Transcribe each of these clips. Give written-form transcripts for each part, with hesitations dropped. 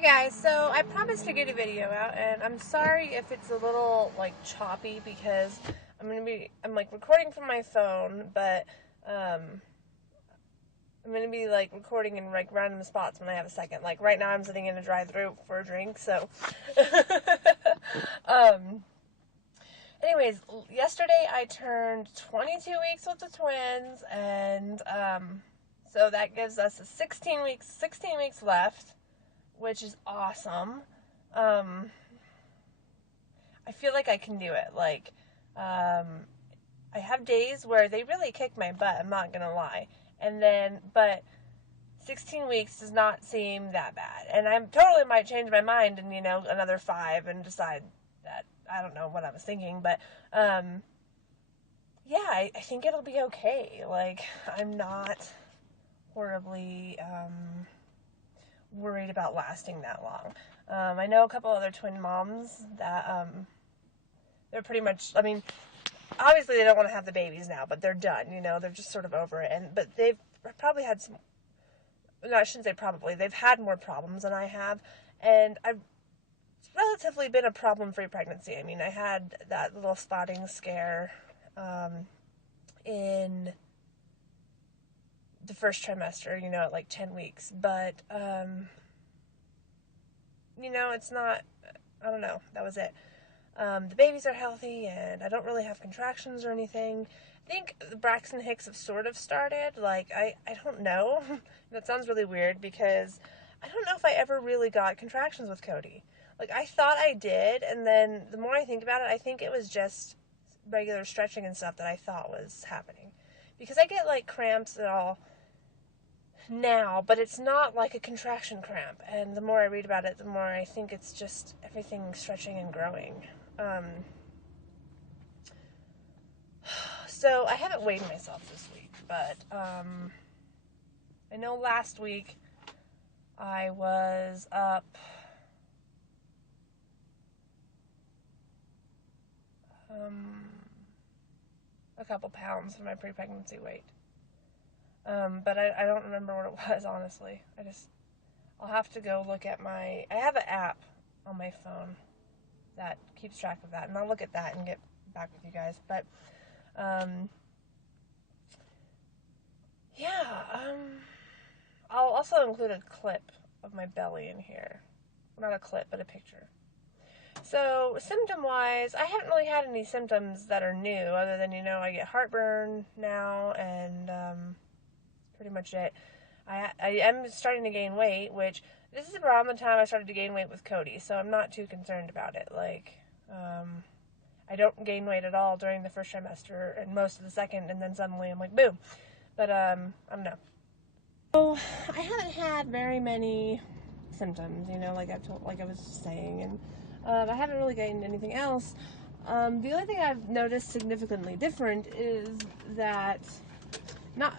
Hey guys, so I promised to get a video out, and I'm sorry if it's a little like choppy because I'm like recording from my phone, but I'm gonna be like recording in like random spots when I have a second. Like right now, I'm sitting in a drive-thru for a drink, so. um. Anyways, yesterday I turned 22 weeks with the twins, and so that gives us 16 weeks left, which is awesome. Um, I feel like I can do it. Like, I have days where they really kick my butt, I'm not gonna lie. But 16 weeks does not seem that bad. And I totally might change my mind in, another 5 and decide that, I don't know what I was thinking, but, yeah, I think it'll be okay. Like, I'm not horribly, worried about lasting that long. I know a couple other twin moms that they're pretty much, obviously they don't want to have the babies now, but they're done, they're just sort of over it. But they've probably had no, I shouldn't say probably, they've had more problems than I have, and I've relatively been a problem-free pregnancy. I mean, I had that little spotting scare in the first trimester, at like 10 weeks, but it's not, I don't know, that was it. The babies are healthy, and I don't really have contractions or anything. I think the Braxton Hicks have sort of started. Like, I don't know. That sounds really weird because I don't know if I ever really got contractions with Cody. Like, I thought I did, and then the more I think about it, I think it was just regular stretching and stuff that I thought was happening. Because I get, like, cramps and all now, but it's not like a contraction cramp. And the more I read about it, the more I think it's just everything stretching and growing. So I haven't weighed myself this week, but I know last week I was up a couple pounds from my pre-pregnancy weight. But I don't remember what it was, honestly. I'll have to go look at I have an app on my phone that keeps track of that, and I'll look at that and get back with you guys. But, I'll also include a clip of my belly in here. Not a clip, but a picture. So, symptom-wise, I haven't really had any symptoms that are new, other than, I get heartburn now, and, that's pretty much it. I am starting to gain weight, which, this is around the time I started to gain weight with Cody, so I'm not too concerned about it. Like, I don't gain weight at all during the first trimester, and most of the second, and then suddenly I'm like, boom. But, I don't know. So, I haven't had very many symptoms, like I was saying, and I haven't really gained anything else. The only thing I've noticed significantly different is that not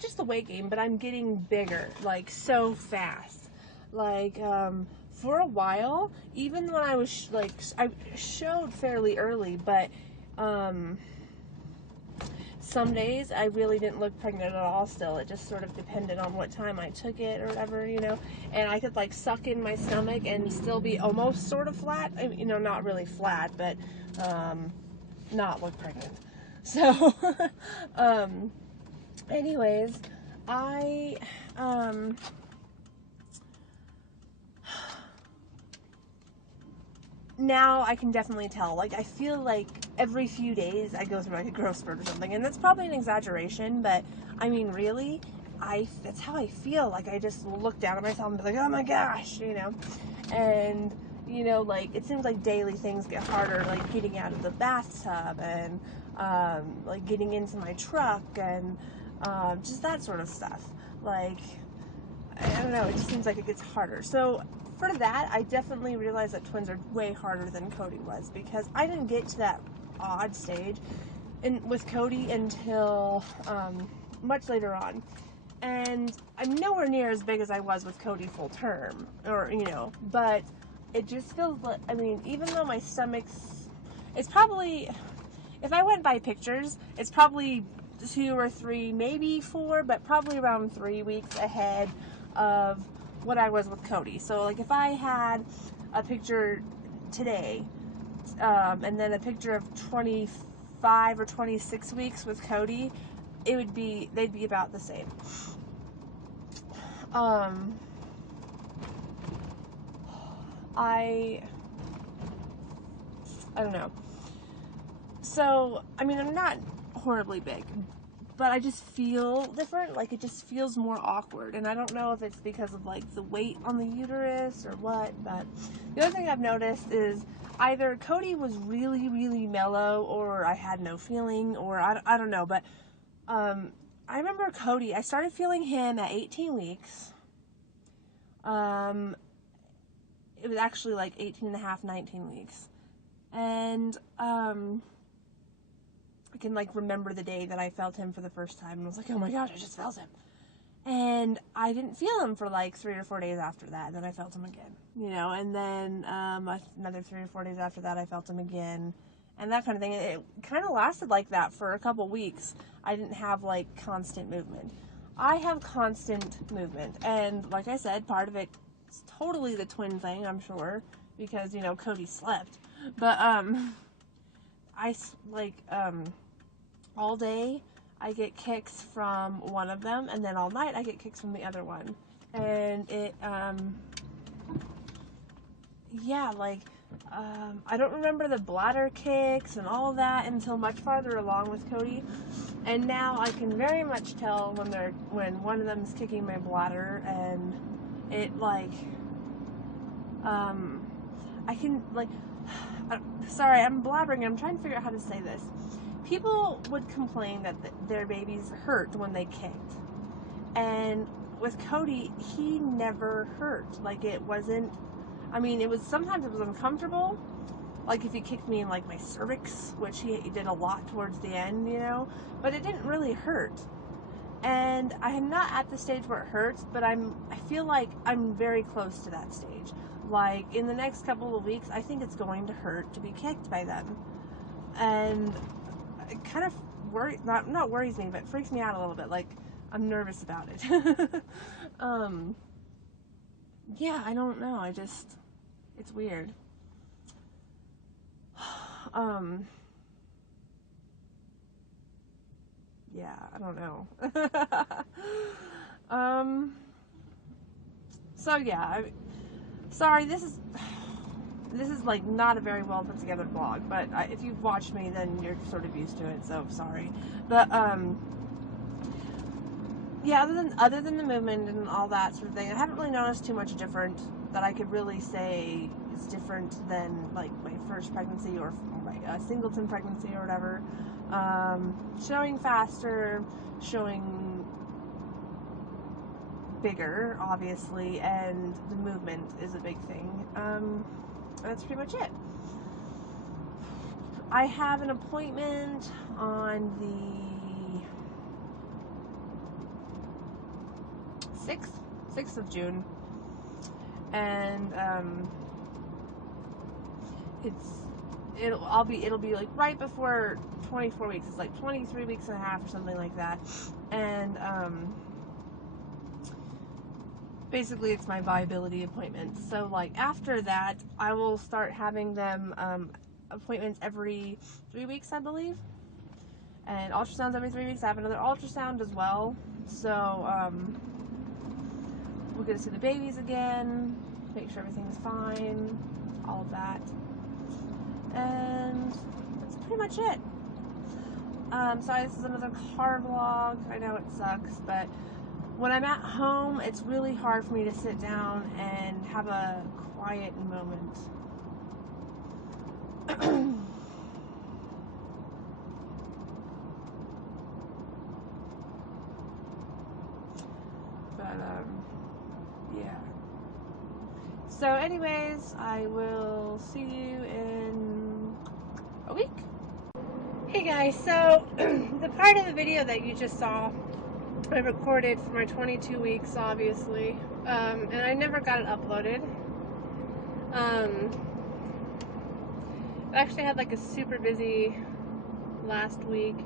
just the weight gain, but I'm getting bigger, like so fast. Like for a while, even when I was I showed fairly early, but some days I really didn't look pregnant at all still. It just sort of depended on what time I took it or whatever, and I could like suck in my stomach and still be almost sort of flat. Not really flat, but not look pregnant. So anyways, now I can definitely tell. Like, I feel like every few days I go through like a growth spurt or something, and that's probably an exaggeration, but I mean, really, that's how I feel. Like, I just will look down at myself and be like, oh my gosh, and like, it seems like daily things get harder, like getting out of the bathtub and like getting into my truck and just that sort of stuff. Like, I don't know, it just seems like it gets harder. So for that, I definitely realized that twins are way harder than Cody was, because I didn't get to that odd stage with Cody until much later on. And I'm nowhere near as big as I was with Cody full term, but it just feels like, even though my it's probably, if I went by pictures, it's probably 2 or 3, maybe 4, but probably around 3 weeks ahead of what I was with Cody. So like if I had a picture today, and then a picture of 25 or 26 weeks with Cody, they'd be about the same. I don't know. So, I mean, I'm not horribly big, but I just feel different. Like, it just feels more awkward. And I don't know if it's because of, like, the weight on the uterus or what, but the other thing I've noticed is either Cody was really, really mellow, or I had no feeling, or I don't know. But I remember Cody, I started feeling him at 18 weeks. It was actually like 18 and a half, 19 weeks. And I can like remember the day that I felt him for the first time, and I was like, oh my gosh, I just felt him. And I didn't feel him for like 3 or 4 days after that, and then I felt him again, you know, and then another 3 or 4 days after that I felt him again, and that kind of thing. It kind of lasted like that for a couple weeks. I didn't have like constant movement. I have constant movement, and like I said, part of it is totally the twin thing, I'm sure, because, you know, Cody slept, but all day I get kicks from one of them, and then all night I get kicks from the other one. And it, I don't remember the bladder kicks and all of that until much farther along with Cody. And now I can very much tell when one of them is kicking my bladder, and it I can sorry, I'm blabbering. I'm trying to figure out how to say this. People would complain that their babies hurt when they kicked. And with Cody, he never hurt. Like, it wasn't, I mean, sometimes it was uncomfortable. Like, if he kicked me in, like, my cervix, which he did a lot towards the end, you know, but it didn't really hurt. And I am not at the stage where it hurts, but I feel like I'm very close to that stage. Like, in the next couple of weeks, I think it's going to hurt to be kicked by them. And it kind of not worries me, but freaks me out a little bit. Like, I'm nervous about it. Yeah, I don't know. It's weird. Yeah, I don't know. So yeah, sorry, this is like not a very well put together vlog, but if you've watched me, then you're sort of used to it, so sorry. But yeah, other than the movement and all that sort of thing, I haven't really noticed too much different that I could really say is different than like my first pregnancy or my singleton pregnancy or whatever. Showing faster, showing bigger, obviously, and the movement is a big thing. That's pretty much it. I have an appointment on the 6th of June, and it'll be like right before 24 weeks. It's like 23 weeks and a half or something like that. And basically it's my viability appointment. So like after that, I will start having them appointments every 3 weeks, I believe. And ultrasounds every 3 weeks. I have another ultrasound as well. So we'll get to see the babies again, make sure everything's fine, all of that. And that's pretty much it. Sorry, this is another car vlog. I know it sucks, but when I'm at home, it's really hard for me to sit down and have a quiet moment. But, yeah. So anyways, I will see you in a week. Hey guys, so the part of the video that you just saw, I recorded for my 22 weeks, obviously, and I never got it uploaded. I actually had like a super busy last week,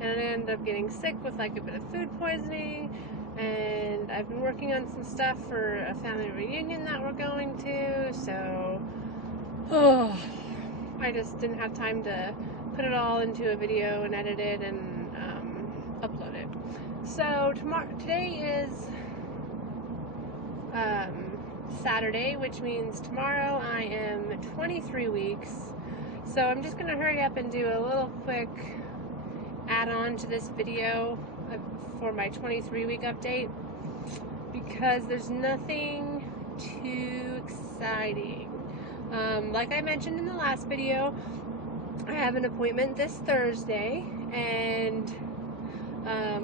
and I ended up getting sick with like a bit of food poisoning, and I've been working on some stuff for a family reunion that we're going to, so I just didn't have time to put it all into a video and edit it and upload it. So today is Saturday, which means tomorrow I am 23 weeks. So I'm just going to hurry up and do a little quick add-on to this video for my 23-week update, because there's nothing too exciting. Like I mentioned in the last video, I have an appointment this Thursday, and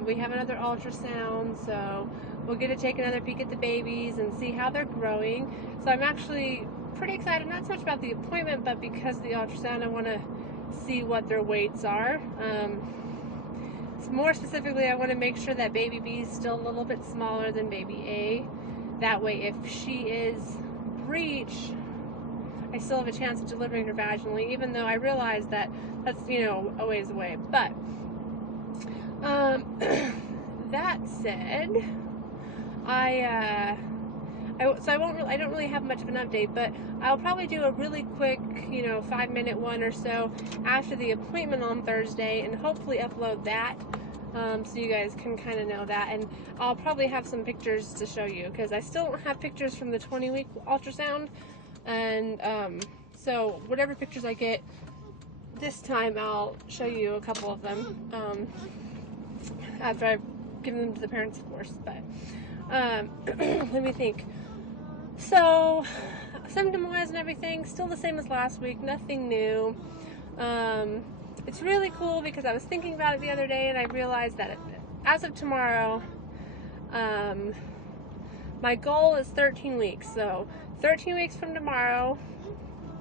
we have another ultrasound, so we'll get to take another peek at the babies and see how they're growing. So I'm actually pretty excited, not so much about the appointment, but because of the ultrasound, I want to see what their weights are. More specifically, I want to make sure that baby B is still a little bit smaller than baby A. That way, if she is breech, I still have a chance of delivering her vaginally, even though I realize that that's, a ways away. But that said, I don't really have much of an update, but I'll probably do a really quick, 5-minute one or so after the appointment on Thursday, and hopefully upload that, so you guys can kind of know that. And I'll probably have some pictures to show you, because I still don't have pictures from the 20-week ultrasound, and so whatever pictures I get this time, I'll show you a couple of them, after I've given them to the parents, of course. But let me think. So, symptom-wise and everything, still the same as last week, nothing new. It's really cool because I was thinking about it the other day, and I realized that as of tomorrow, my goal is 13 weeks. So, 13 weeks from tomorrow,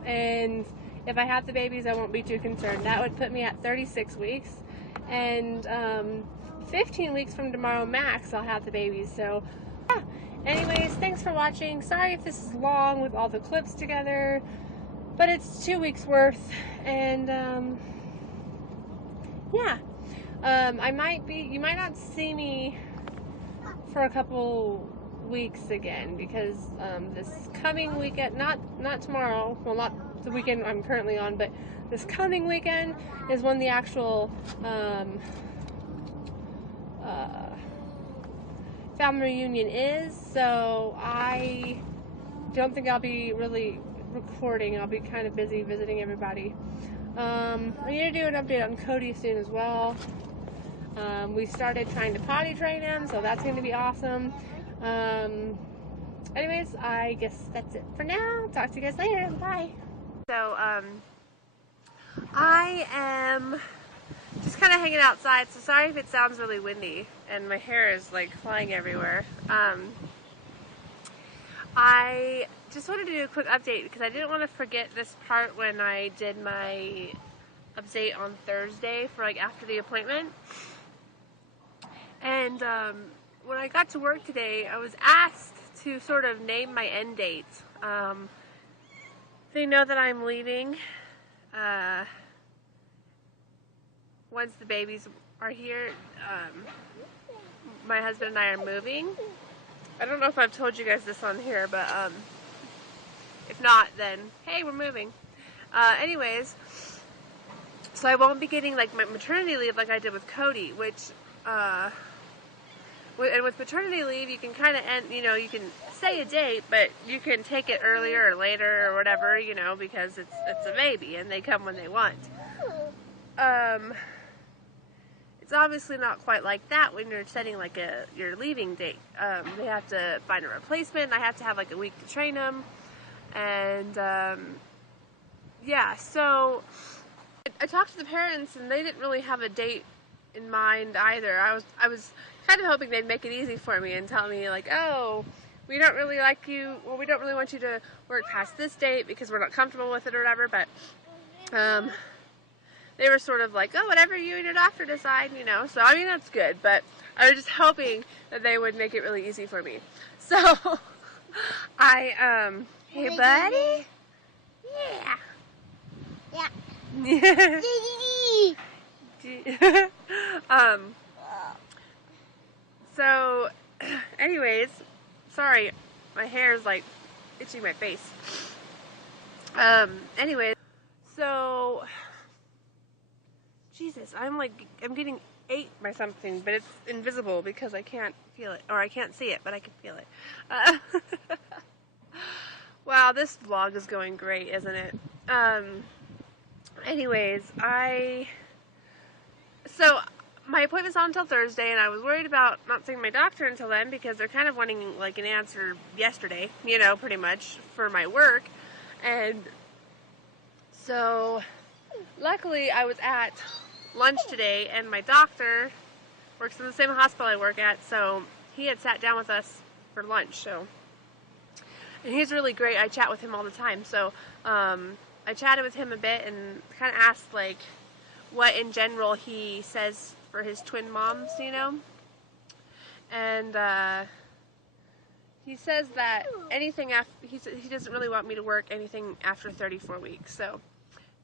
and if I have the babies, I won't be too concerned. That would put me at 36 weeks, and 15 weeks from tomorrow max, I'll have the babies. So, yeah. Anyways, thanks for watching. Sorry if this is long with all the clips together, but it's 2 weeks worth, and yeah. You might not see me for a couple weeks again, because this coming weekend, not tomorrow, well, not the weekend I'm currently on, but this coming weekend is when the actual family reunion is, so I don't think I'll be really recording. I'll be kind of busy visiting everybody. I need to do an update on Cody soon as well. We started trying to potty train him, so that's going to be awesome. Anyways, I guess that's it for now. Talk to you guys later. Bye. So, I am just kind of hanging outside, so sorry if it sounds really windy and my hair is like flying everywhere. I just wanted to do a quick update because I didn't want to forget this part when I did my update on Thursday for after the appointment. And when I got to work today, I was asked to sort of name my end date. They know that I'm leaving once the babies are here. My husband and I are moving. I don't know if I've told you guys this on here, but if not, then hey, we're moving. Anyways, so I won't be getting my maternity leave like I did with Cody, which and with maternity leave, you can kind of end, you can say a date, but you can take it earlier or later or whatever, because it's a baby and they come when they want. It's obviously not quite like that when you're setting your leaving date. They have to find a replacement, and I have to have a week to train them, and yeah. So I talked to the parents, and they didn't really have a date in mind either. I was kind of hoping they'd make it easy for me and tell me oh, we don't really like you, or we don't really want you to work past this date because we're not comfortable with it or whatever. But they were sort of oh, whatever you and your doctor decide, So, I mean, that's good, but I was just hoping that they would make it really easy for me. So, hey, buddy? Yeah. Yeah. So, Anyways, sorry, my hair is like itching my face. Anyways, so Jesus, I'm getting ate by something, but it's invisible because I can't feel it, or I can't see it, but I can feel it. Wow, this vlog is going great, isn't it? Anyways, so my appointment's on until Thursday, and I was worried about not seeing my doctor until then because they're kind of wanting like an answer yesterday, you know, pretty much for my work. And so luckily I was at lunch today, and my doctor works in the same hospital I work at, so he had sat down with us for lunch. So, and he's really great. I chat with him all the time. So I chatted with him a bit and kind of asked like what in general he says for his twin moms, you know. And he says that anything after, he doesn't really want me to work anything after 34 weeks. So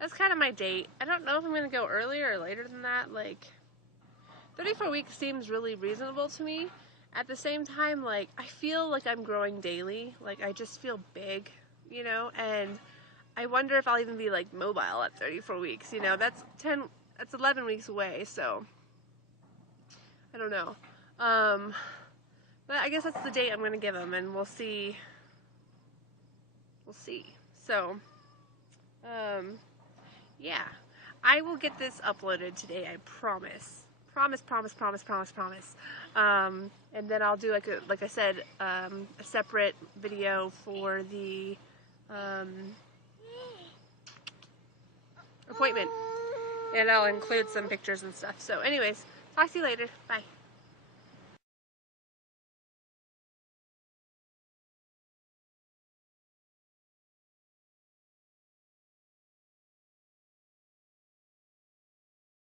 that's kind of my date. I don't know if I'm going to go earlier or later than that. Like, 34 weeks seems really reasonable to me. At the same time, like, I feel like I'm growing daily. Like, I just feel big, you know, and I wonder if I'll even be, like, mobile at 34 weeks, you know. That's 11 weeks away, so I don't know. But I guess that's the date I'm going to give him, and we'll see. We'll see. So, yeah. I will get this uploaded today, I promise. Promise. And then I'll do like I said, a separate video for the appointment. And I'll include some pictures and stuff. So anyways, talk to you later. Bye.